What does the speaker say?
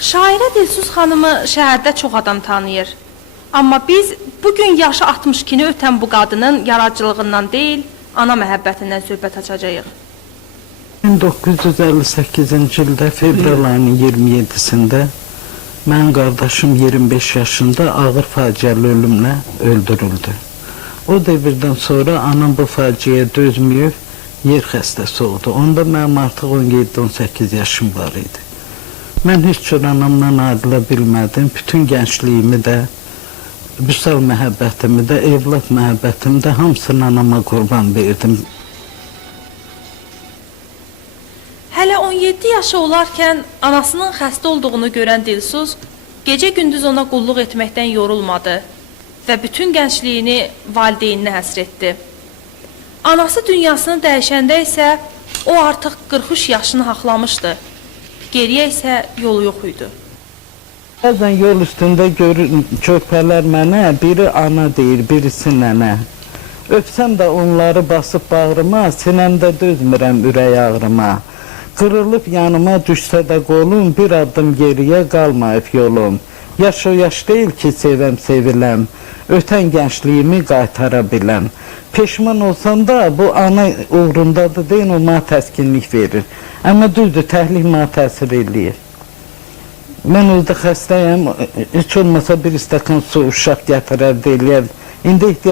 Şairə Dilsuz xanımı şəhərdə çox adam tanıyır. Amma biz bugün yaşı 62-ni ötən bu qadının yaradıcılığından deyil, ana məhəbbətindən söhbət açacağıq. 1958-ci ildə fevral ayının 27-sində mənim qardaşım 25 yaşında ağır faciəli ölümlə öldürüldü. O devirdən sonra anam bu faciəyə dözməyib, yer xəstəsi oldu. Onda mənim artıq 17-18 yaşım var idi. Mən heç cür anamdan ayrıla bilmədim. Bütün gəncliyimi də, vüsal məhəbbətimi də, evlad məhəbbətimi də hamısını anama qurban verdim. Hələ 17 yaşı olarkən anasının xəstə olduğunu görən Dilsuz, gecə-gündüz ona qulluq etməkdən yorulmadı və bütün gəncliyini valideyninə həsr etdi. Anası dünyasını dəyişəndə isə o artıq 43 yaşını haqlamışdı. Geriyə isə yolu yox idi. Bəzən yol üstündə görür körpələr mənə, biri ana deyir, birisi nənə. Öpsəm də onları basıb bağrıma, sinəmdə dözmürəm ürək ağrıma. Qırılıb yanıma düşsə də qolum, bir addım geriyə qalmayıb yolum. Yaş o yaş deyil ki, sevəm, seviləm, ötən gəncliyimi qaytara biləm. Peşman olsam da bu ana uğrundadır deyin, o mənə təskinlik verir. Amma düzdür, təhlik mənə təsir eləyir. Mən özdə xəstəyəm, heç olmasa bir stəkan su uşaq gətirər, deyilər. İndi